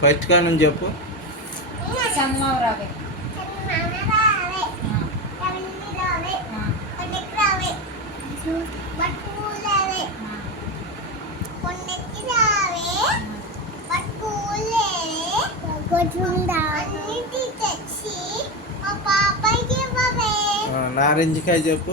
First కా నుంచి చెప్పు. చందమామ రావే. నారింజకాయ చెప్పు.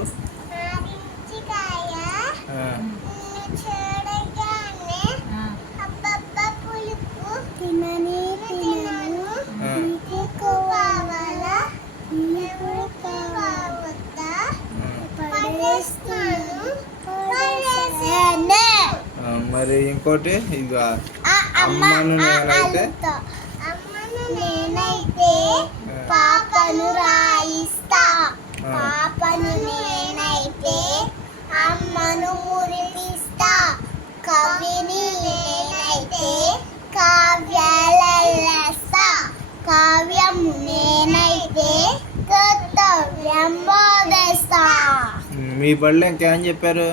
మరి ఇంకోటి ఇక అమ్మను నేనైతే పాపను రాయిస్తా, పాపను నేనైతే అమ్మను మురిపిస్తా, కవిని నేనైతే కావ్యాలల్లేస్తా, కావ్యం నేనైతే కర్తవ్యం బోధిస్తా. మీ బళ్ళు ఇంకేం చెప్పారు?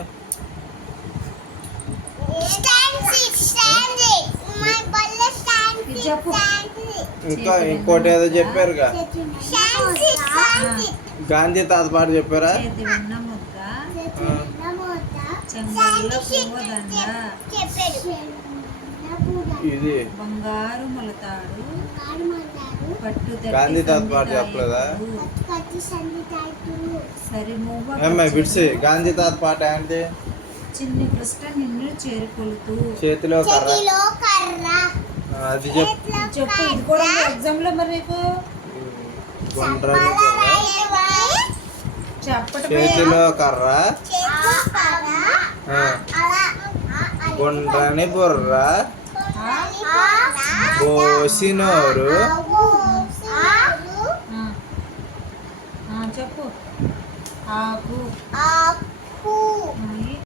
ఇంకా ఇంకోటి ఏదో చెప్పారుగా, గాంధీ తాత పాట చెప్పారా? ఇది బంగారు మొలతాడు గాంధీ తాత పాట చెప్పలేదా? సరే అమ్మాయి బిడ్సి గాంధీ తాత పాట ఏంటి? చిన్ని కృష్ణ నిన్ను చేరుకొలుతూ చేతిలో కర్ర. అది చెప్పు. చెప్పు, ఇది కూడా ఎగ్జామ్ లో మరి నీకు చెప్పటమే. చేతిలో కర్ర, గుండ్రని బుర్ర, బోసినోరు, చెప్పు. ఆకు